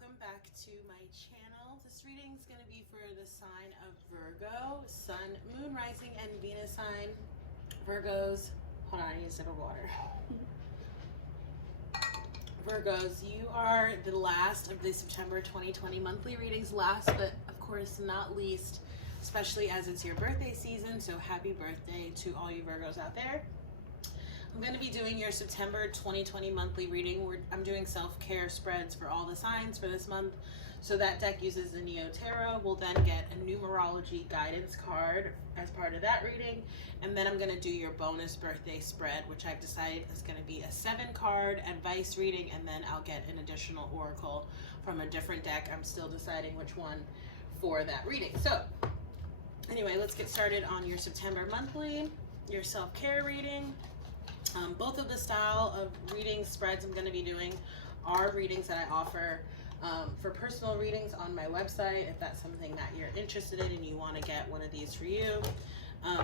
welcome back to my channel. This reading is going to be for the sign of Virgo, Sun, Moon, Rising, and Venus sign. Virgos, hold on, I need a sip of water. Virgos, you are the last of the September 2020 monthly readings, last but of course not least, especially as it's your birthday season, so happy birthday to all you Virgos out there. I'm going to be doing your September 2020 monthly reading. I'm doing self-care spreads for all the signs for this month. So that deck uses the Neo Tarot. We'll then get a numerology guidance card as part of that reading. And then I'm going to do your bonus birthday spread, which I've decided is going to be a 7-card advice reading. And then I'll get an additional oracle from a different deck. I'm still deciding which one for that reading. So anyway, let's get started on your September monthly, your self-care reading. Both of the style of reading spreads I'm going to be doing are readings that I offer for personal readings on my website, if that's something that you're interested in and you want to get one of these for you.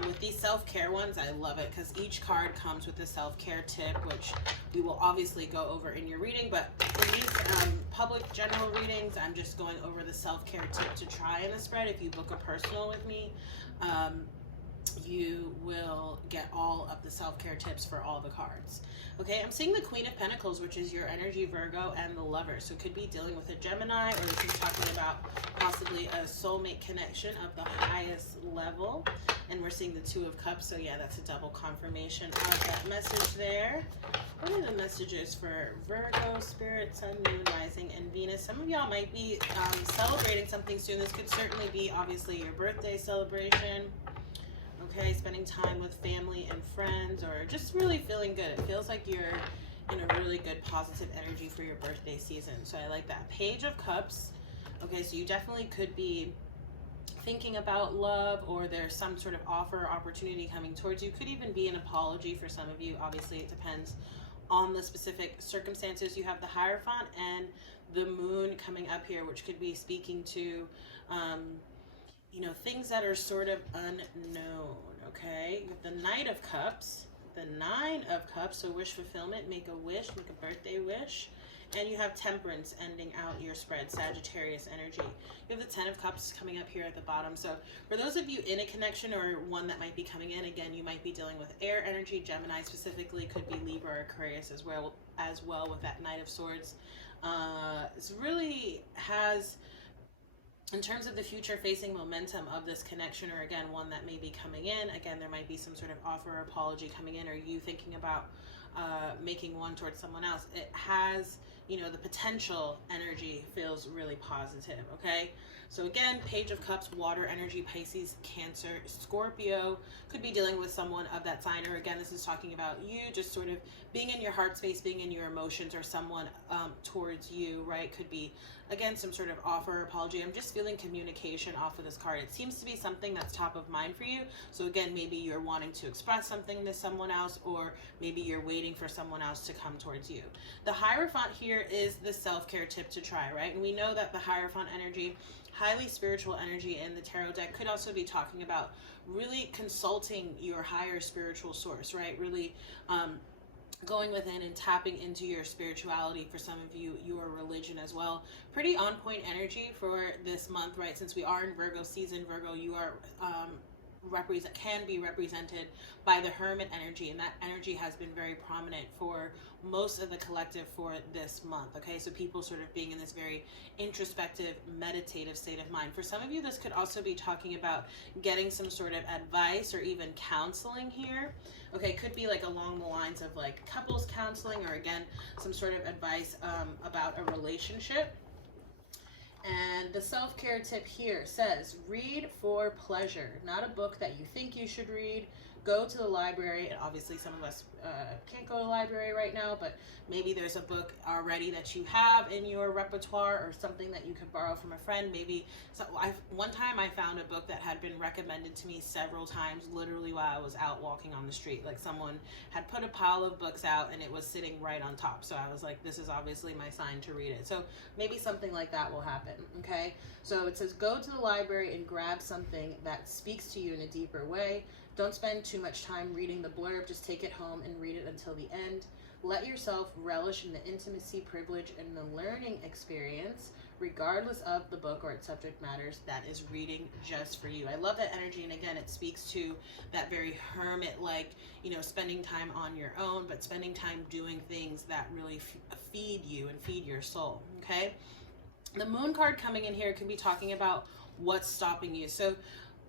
With these self-care ones, I love it because each card comes with a self-care tip, which we will obviously go over in your reading, but in these public general readings, I'm just going over the self-care tip to try in the spread. If you book a personal with me, you will get all of the self-care tips for all the cards. Okay, I'm seeing the Queen of Pentacles, which is your energy Virgo, and the Lover. So it could be dealing with a Gemini, or this is talking about possibly a soulmate connection of the highest level. And we're seeing the Two of Cups, so yeah, that's a double confirmation of that message there. What are the messages for Virgo, Spirit, Sun, Moon, Rising, and Venus? Some of y'all might be celebrating something soon. This could certainly be obviously your birthday celebration. Okay, spending time with family and friends, or just really feeling good. It feels like you're in a really good positive energy for your birthday season. So I like that. Page of Cups. Okay, so you definitely could be thinking about love, or there's some sort of offer or opportunity coming towards you. Could even be an apology for some of you. Obviously, it depends on the specific circumstances. You have the Hierophant and the Moon coming up here, which could be speaking to you know, things that are sort of unknown. Okay, you have the Knight of Cups, the Nine of Cups, so wish fulfillment, make a wish, make a birthday wish. And you have Temperance ending out your spread, Sagittarius energy. You have the Ten of Cups coming up here at the bottom. So for those of you in a connection or one that might be coming in, again, you might be dealing with air energy. Gemini specifically, could be Libra or Aquarius as well with that Knight of Swords. It really has, in terms of the future facing momentum of this connection, or again, one that may be coming in, again, there might be some sort of offer or apology coming in, or you thinking about making one towards someone else. It has, you know, the potential energy feels really positive. Okay, so again, Page of Cups, water energy, Pisces, Cancer, Scorpio, could be dealing with someone of that sign, or again, this is talking about you just sort of being in your heart space, being in your emotions, or someone towards you, right? Could be, again, some sort of offer or apology. I'm just feeling communication off of this card. It seems to be something that's top of mind for you. So again, maybe you're wanting to express something to someone else, or maybe you're waiting for someone else to come towards you. The Hierophant here is the self-care tip to try, right? And we know that the Hierophant energy, highly spiritual energy in the tarot deck, could also be talking about really consulting your higher spiritual source, right? Really going within and tapping into your spirituality. For some of you, your religion as well. Pretty on point energy for this month, right? Since we are in Virgo season, Virgo, you are can be represented by the Hermit energy, and that energy has been very prominent for most of the collective for this month. Okay, so people sort of being in this very introspective, meditative state of mind. For some of you, this could also be talking about getting some sort of advice or even counseling here. Okay, could be like along the lines of like couples counseling, or again, some sort of advice about a relationship. And the self-care tip here says, read for pleasure, not a book that you think you should read. Go to the library, and obviously some of us can't go to the library right now, but maybe there's a book already that you have in your repertoire, or something that you could borrow from a friend. Maybe, so one time I found a book that had been recommended to me several times, literally while I was out walking on the street. Like someone had put a pile of books out and it was sitting right on top. So I was like, this is obviously my sign to read it. So maybe something like that will happen. Okay, so it says, go to the library and grab something that speaks to you in a deeper way. Don't spend too much time reading the blurb. Just take it home and read it until the end. Let yourself relish in the intimacy, privilege, and the learning experience, regardless of the book or its subject matters that is reading just for you. I love that energy, and again, it speaks to that very hermit-like, you know, spending time on your own, but spending time doing things that really feed you and feed your soul, okay? The moon card coming in here could be talking about what's stopping you. So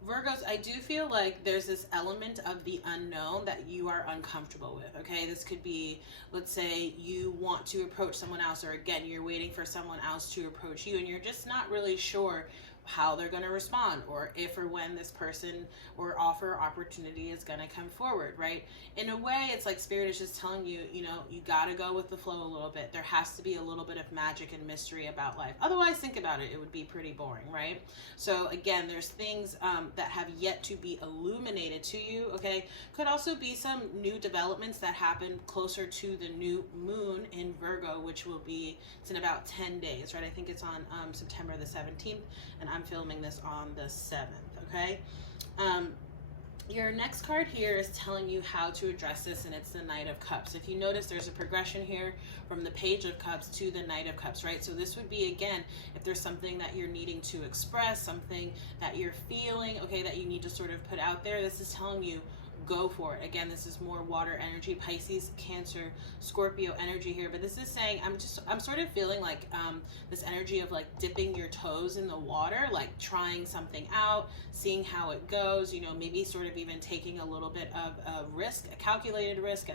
Virgos, I do feel like there's this element of the unknown that you are uncomfortable with, okay? This could be, let's say you want to approach someone else, or again, you're waiting for someone else to approach you and you're just not really sure how they're going to respond, or if or when this person or offer or opportunity is going to come forward, right? In a way, it's like Spirit is just telling you, you know, you got to go with the flow a little bit. There has to be a little bit of magic and mystery about life. Otherwise, think about it, it would be pretty boring, right? So again, there's things that have yet to be illuminated to you, okay? Could also be some new developments that happen closer to the new moon in Virgo, which will be, it's in about 10 days, right? I think it's on September the 17th, and I'm filming this on the 7th, okay? Your next card here is telling you how to address this, and it's the Knight of Cups. If you notice, there's a progression here from the Page of Cups to the Knight of Cups, right? So this would be, again, if there's something that you're needing to express, something that you're feeling, okay, that you need to sort of put out there, this is telling you, go for it. Again, this is more water energy, Pisces, Cancer, Scorpio energy here, but this is saying, I'm sort of feeling like this energy of like dipping your toes in the water, like trying something out, seeing how it goes, you know, maybe sort of even taking a little bit of a risk, a calculated risk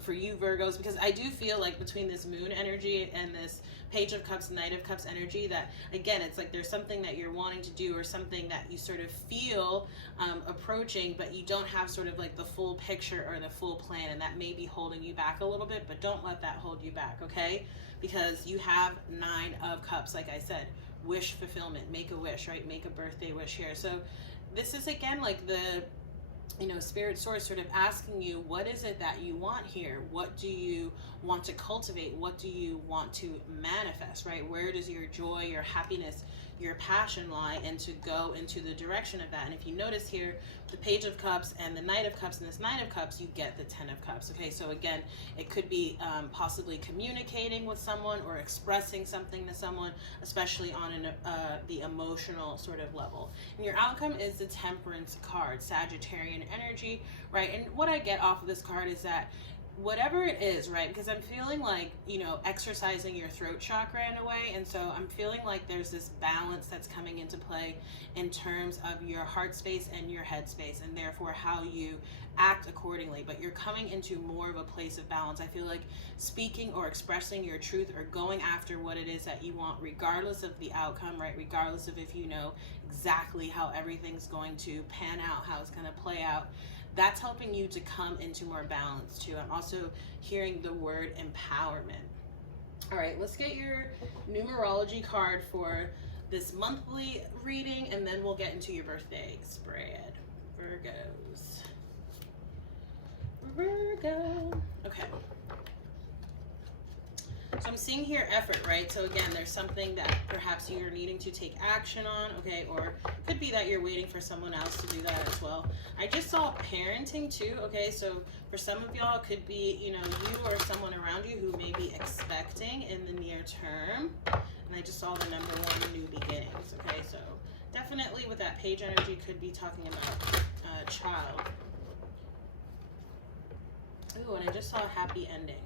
for you Virgos, because I do feel like between this moon energy and this Page of Cups, Knight of Cups energy, that again, it's like there's something that you're wanting to do or something that you sort of feel approaching, but you don't have sort of like the full picture or the full plan, and that may be holding you back a little bit, but don't let that hold you back, okay? Because you have 9 of Cups, like I said, wish fulfillment, make a wish, right? Make a birthday wish here. So this is again like the, you know, Spirit Source sort of asking you, what is it that you want here? What do you want to cultivate? What do you want to manifest, right? Where does your joy, your happiness, your passion lie, and to go into the direction of that? And if you notice here, the Page of Cups and the Knight of Cups and this Nine of Cups, you get the 10 of Cups, okay? So again, it could be possibly communicating with someone or expressing something to someone, especially on the emotional sort of level. And your outcome is the Temperance card, Sagittarian energy, right? And what I get off of this card is that whatever it is, right? Because I'm feeling like, you know, exercising your throat chakra in a way. And so I'm feeling like there's this balance that's coming into play in terms of your heart space and your head space, and therefore how you act accordingly. But you're coming into more of a place of balance. I feel like speaking or expressing your truth or going after what it is that you want, regardless of the outcome, right? Regardless of if you know exactly how everything's going to pan out, how it's going to play out. That's helping you to come into more balance too. I'm also hearing the word empowerment. All right, let's get your numerology card for this monthly reading, and then we'll get into your birthday spread. Virgos. Virgo. Okay. So I'm seeing here effort, right? So again, there's something that perhaps you're needing to take action on, okay? Or could be that you're waiting for someone else to do that as well. I just saw parenting too, okay? So for some of y'all, it could be, you know, you or someone around you who may be expecting in the near term. And I just saw the number 1, new beginnings, okay? So definitely with that page energy, could be talking about a child. Ooh, and I just saw a happy ending.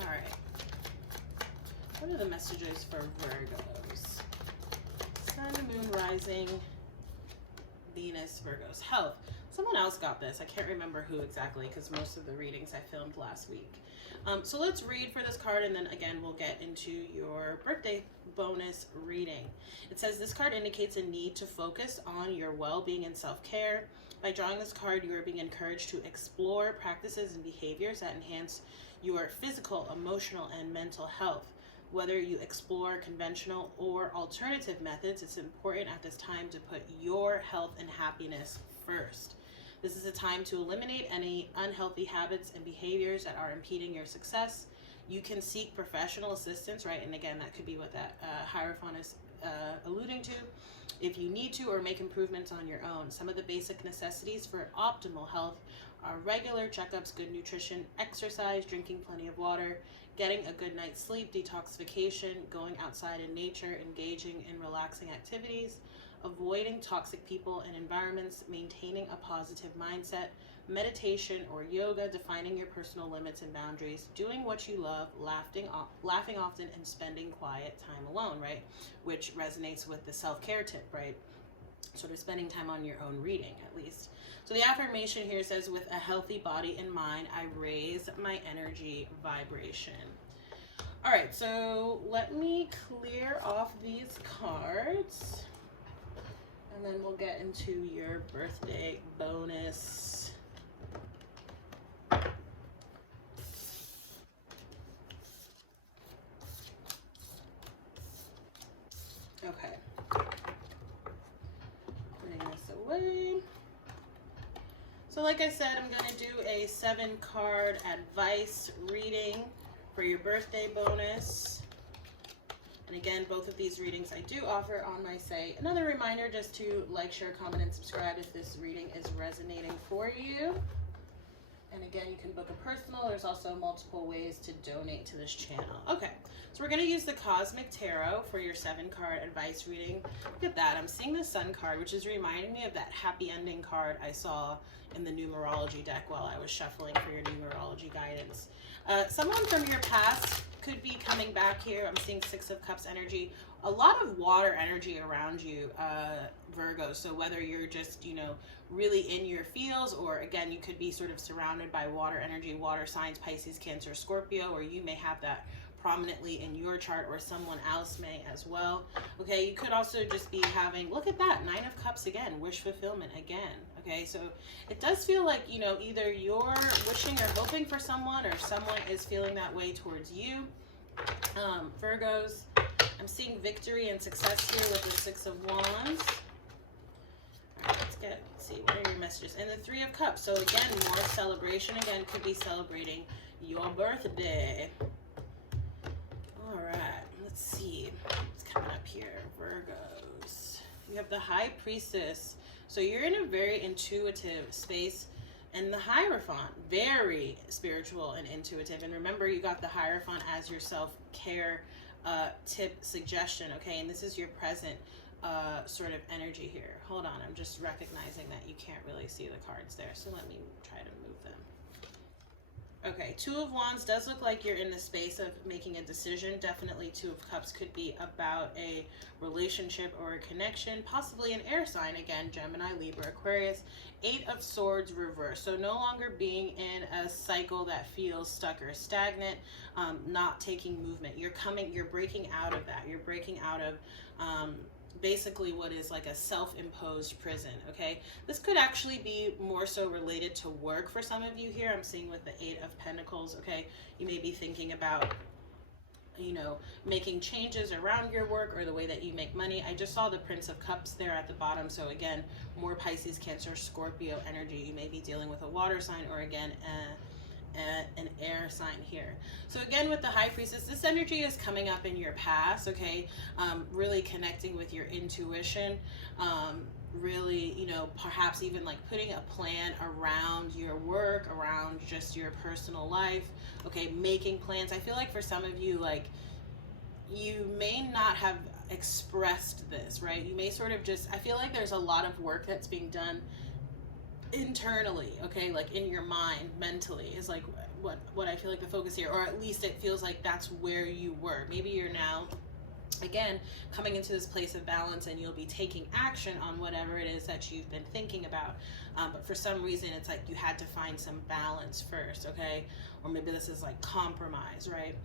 All right. What are the messages for Virgos? Sun, Moon, Rising, Venus, Virgos. Health. Someone else got this. I can't remember who exactly, because most of the readings I filmed last week. So let's read for this card, and then again we'll get into your birthday bonus reading. It says this card indicates a need to focus on your well-being and self-care. By drawing this card, you are being encouraged to explore practices and behaviors that enhance your physical, emotional, and mental health. Whether you explore conventional or alternative methods, it's important at this time to put your health and happiness first. This is a time to eliminate any unhealthy habits and behaviors that are impeding your success. You can seek professional assistance, right? And again, that could be what that Hierophant is alluding to, if you need to, or make improvements on your own. Some of the basic necessities for optimal health regular checkups, good nutrition, exercise, drinking plenty of water, getting a good night's sleep, detoxification, going outside in nature, engaging in relaxing activities, avoiding toxic people and environments, maintaining a positive mindset, meditation or yoga, defining your personal limits and boundaries, doing what you love, laughing often, and spending quiet time alone, right? Which resonates with the self-care tip, right? Sort of spending time on your own reading, at least. So the affirmation here says, with a healthy body and mind, I raise my energy vibration. All right, so let me clear off these cards, and then we'll get into your birthday bonus. Okay. Putting this away. So like I said, I'm going to do a 7-card advice reading for your birthday bonus. And again, both of these readings I do offer on my site. Another reminder just to like, share, comment, and subscribe if this reading is resonating for you. And again, you can book a personal. There's also multiple ways to donate to this channel. Okay, so we're going to use the Cosmic Tarot for your 7-card advice reading. Look at that. I'm seeing the Sun card, which is reminding me of that happy ending card I saw in the Numerology deck while I was shuffling for your Numerology guidance. Someone from your past could be coming back here. I'm seeing 6 of Cups energy. A lot of water energy around you, Virgo. So whether you're just, really in your feels, or again, you could be sort of surrounded by water energy, water signs, Pisces, Cancer, Scorpio, or you may have that prominently in your chart, or someone else may as well. Okay, you could also just be having, look at that, 9 of Cups again, wish fulfillment again. Okay, so it does feel like, either you're wishing or hoping for someone, or someone is feeling that way towards you. Virgos, I'm seeing victory and success here with the 6 of Wands. All right, let's see, what are your messages? And the 3 of Cups. So again, more celebration. Again, could be celebrating your birthday. All right, let's see what's coming up here, Virgos. You have the High Priestess. So you're in a very intuitive space. And the Hierophant, very spiritual and intuitive. And remember, you got the Hierophant as your self-care tip suggestion, okay? And this is your present sort of energy here. Hold on, I'm just recognizing that you can't really see the cards there. So let me try to move them. Okay, 2 of Wands does look like you're in the space of making a decision. Definitely 2 of Cups could be about a relationship or a connection, possibly an air sign. Again, Gemini, Libra, Aquarius. 8 of Swords reverse. So no longer being in a cycle that feels stuck or stagnant, not taking movement. You're breaking out of that. You're breaking out of basically what is like a self-imposed prison, okay? This could actually be more so related to work for some of you here. I'm seeing with the 8 of Pentacles, okay? You may be thinking about, making changes around your work or the way that you make money. I just saw the Prince of Cups there at the bottom. So again, more Pisces, Cancer, Scorpio energy. You may be dealing with a water sign, or again, an air sign here. So again, with the High Priestess, this energy is coming up in your past, okay? Really connecting with your intuition, really, perhaps even like putting a plan around your work, around just your personal life, okay? Making plans. I feel like for some of you, like, you may not have expressed this, right? You may sort of just, I feel like there's a lot of work that's being done internally, okay, like in your mind, mentally, is like what I feel like the focus here, or at least it feels like that's where you were. Maybe you're now, again, coming into this place of balance, and you'll be taking action on whatever it is that you've been thinking about, but for some reason it's like you had to find some balance first, okay? Or maybe this is like compromise, right?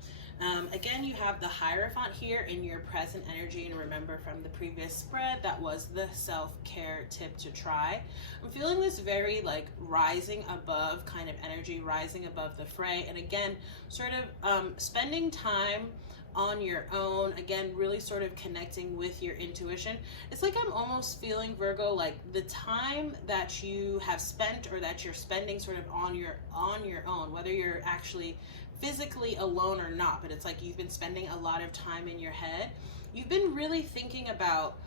Again, you have the Hierophant here in your present energy, and remember from the previous spread, that was the self-care tip to try. I'm feeling this very like rising above kind of energy, rising above the fray, and again, sort of spending time on your own, again, really sort of connecting with your intuition. It's like I'm almost feeling, Virgo, like the time that you have spent, or that you're spending sort of on your own, whether you're actually physically alone or not, but it's like you've been spending a lot of time in your head. You've been really thinking about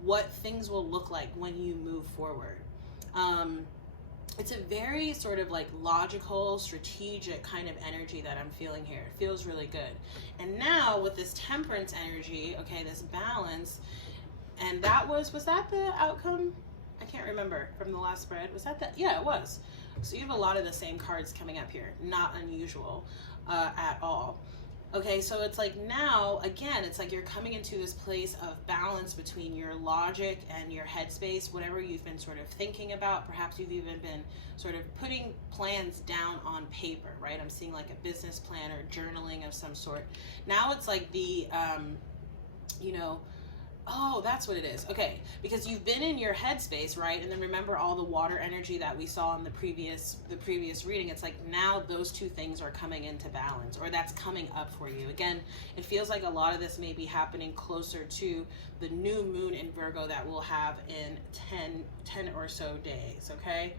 what things will look like when you move forward. it's a very sort of like logical, strategic kind of energy that I'm feeling here. It feels really good. And now with this temperance energy, okay, this balance, and that was that the outcome? I can't remember from the last spread. Was that the, yeah, it was. So you have a lot of the same cards coming up here. Not unusual at all. Okay, so it's like now, again, it's like you're coming into this place of balance between your logic and your headspace, whatever you've been sort of thinking about. Perhaps you've even been sort of putting plans down on paper, right? I'm seeing like a business plan or journaling of some sort. Now it's like the, you know, oh, that's what it is. Okay, because you've been in your headspace, right? And then remember all the water energy that we saw in the previous reading. It's like now those two things are coming into balance, or that's coming up for you. Again, it feels like a lot of this may be happening closer to the new moon in Virgo that we'll have in 10 or so days, okay?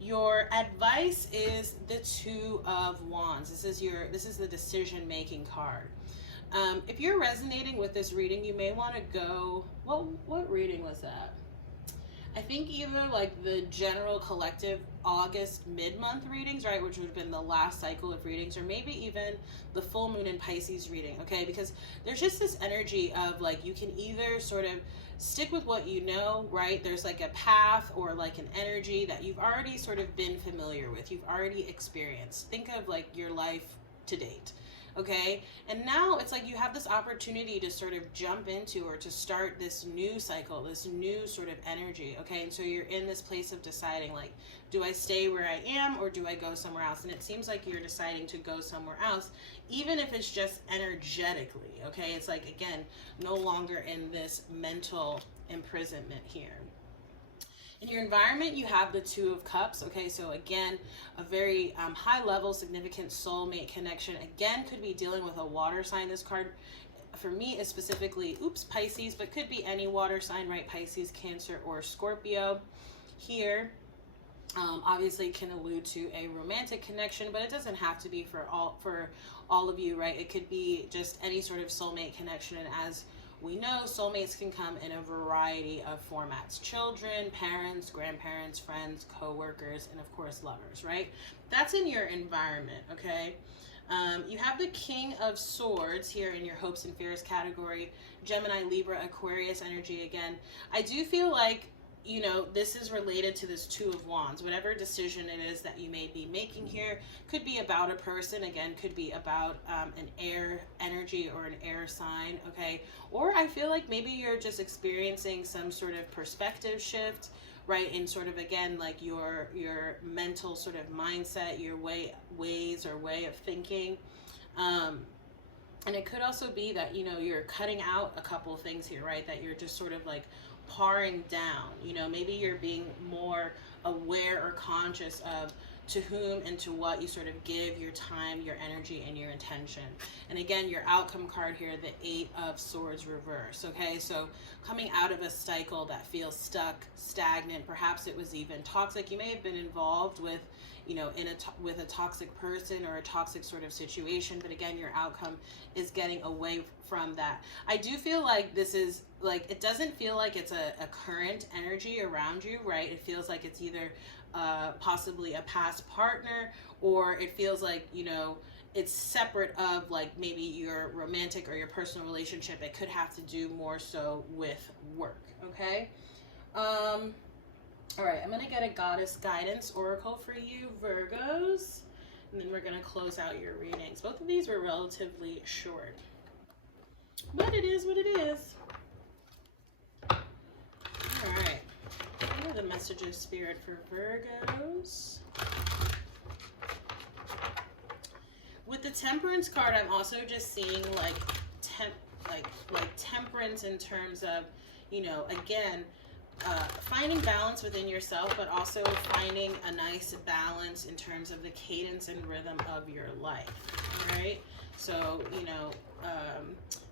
Your advice is the Two of Wands. This is the decision-making card. If you're resonating with this reading, you may want to go, what reading was that? I think either like the general collective August mid-month readings, right, which would have been the last cycle of readings, or maybe even the full moon in Pisces reading, okay? Because there's just this energy of like you can either sort of stick with what you know, right? There's like a path or like an energy that you've already sort of been familiar with, you've already experienced. Think of like your life to date. Okay, and now it's like you have this opportunity to sort of jump into or to start this new cycle, this new sort of energy. Okay, and so you're in this place of deciding, like, do I stay where I am or do I go somewhere else? And it seems like you're deciding to go somewhere else, even if it's just energetically. Okay, it's like, again, no longer in this mental imprisonment here. In your environment, you have the Two of Cups. Okay, so again, a very high level, significant soulmate connection. Again, could be dealing with a water sign. This card, for me, is specifically, Pisces, but could be any water sign, right? Pisces, Cancer, or Scorpio. Here, obviously can allude to a romantic connection, but it doesn't have to be for all of you, right? It could be just any sort of soulmate connection, and as we know, soulmates can come in a variety of formats. Children, parents, grandparents, friends, co-workers, and of course lovers, right? That's in your environment, okay? You have the King of Swords here in your hopes and fears category. Gemini, Libra, Aquarius energy again. I do feel like, you know, this is related to this Two of Wands. Whatever decision it is that you may be making here could be about a person, again, could be about an air energy or an air sign, okay? Or I feel like maybe you're just experiencing some sort of perspective shift, right? In sort of, again, like your mental sort of mindset, your ways or way of thinking. And it could also be that, you know, you're cutting out a couple of things here, right? That you're just sort of like paring down, you know, maybe you're being more aware or conscious of to whom and to what you sort of give your time, your energy, and your intention. And again, your outcome card here, the Eight of Swords reverse, okay? So coming out of a cycle that feels stuck, stagnant, perhaps it was even toxic. You may have been involved with, you know, with a toxic person or a toxic sort of situation, but again, your outcome is getting away from that. I do feel like this is like, it doesn't feel like it's a current energy around you, right? It feels like it's either possibly a past partner, or it feels like, you know, it's separate of like maybe your romantic or your personal relationship. It could have to do more so with work, okay? All right, I'm gonna get a goddess guidance oracle for you, Virgos, and then we're gonna close out your readings. Both of these were relatively short, but it is what it is. All right, what are the messages, Spirit, for Virgos? With the Temperance card, I'm also just seeing like temperance in terms of, you know, again, finding balance within yourself, but also finding a nice balance in terms of the cadence and rhythm of your life, all right? So, you know,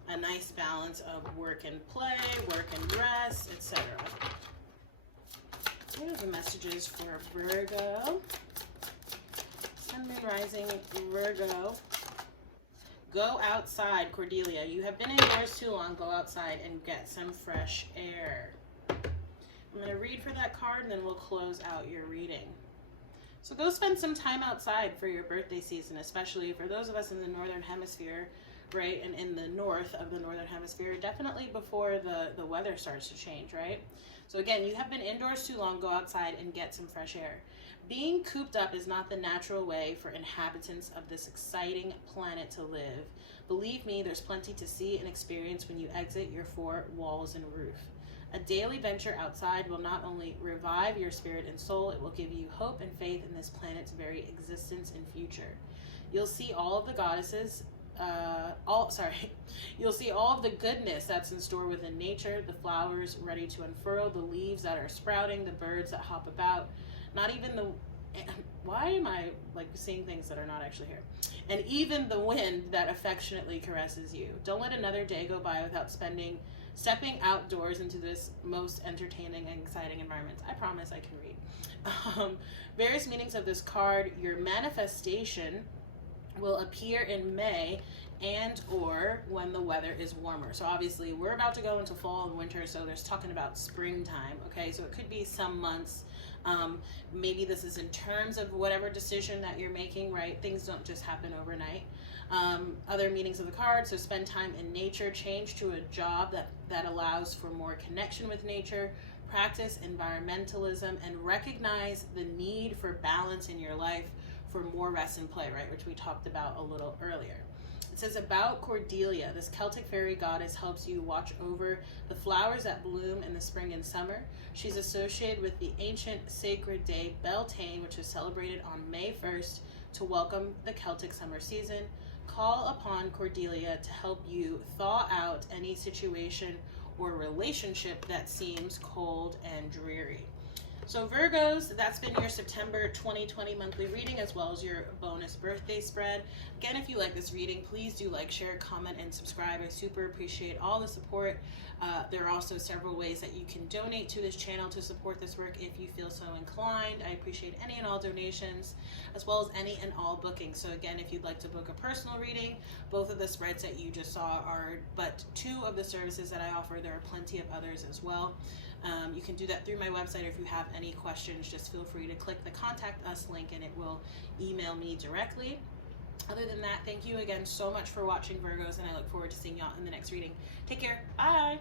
a nice balance of work and play, work and rest, etc. What are the messages for Virgo? Sun, Moon, Rising, Virgo. Go outside, Cordelia. You have been indoors too long. Go outside and get some fresh air. I'm going to read for that card, and then we'll close out your reading. So go spend some time outside for your birthday season, especially for those of us in the northern hemisphere, right? And in the north of the northern hemisphere, definitely before the weather starts to change, right? So again, you have been indoors too long, go outside and get some fresh air. Being cooped up is not the natural way for inhabitants of this exciting planet to live. Believe me, there's plenty to see and experience when you exit your four walls and roof. A daily venture outside will not only revive your spirit and soul, it will give you hope and faith in this planet's very existence and future. You'll see all of the goddesses, you'll see all of the goodness that's in store within nature, the flowers ready to unfurl, the leaves that are sprouting, the birds that hop about, not even the, why am I like seeing things that are not actually here? And even the wind that affectionately caresses you. Don't let another day go by without stepping outdoors into this most entertaining and exciting environment. I promise I can read. Various meanings of this card. Your manifestation will appear in May and or when the weather is warmer. So obviously we're about to go into fall and winter, so there's talking about springtime, okay? So it could be some months. Maybe this is in terms of whatever decision that you're making, right? Things don't just happen overnight. Other meanings of the card, so spend time in nature, change to a job that allows for more connection with nature, practice environmentalism, and recognize the need for balance in your life for more rest and play, right? Which we talked about a little earlier. It says about Cordelia, this Celtic fairy goddess helps you watch over the flowers that bloom in the spring and summer. She's associated with the ancient sacred day Beltane, which is celebrated on May 1st to welcome the Celtic summer season. Call upon Cordelia to help you thaw out any situation or relationship that seems cold and dreary. So Virgos, that's been your September 2020 monthly reading, as well as your bonus birthday spread. Again, if you like this reading, please do like, share, comment, and subscribe. I super appreciate all the support. There are also several ways that you can donate to this channel to support this work if you feel so inclined. I appreciate any and all donations, as well as any and all bookings. So again, if you'd like to book a personal reading, both of the spreads that you just saw are but two of the services that I offer. There are plenty of others as well. You can do that through my website, or if you have any questions, just feel free to click the Contact Us link and it will email me directly. Other than that, thank you again so much for watching, Virgos, and I look forward to seeing y'all in the next reading. Take care. Bye.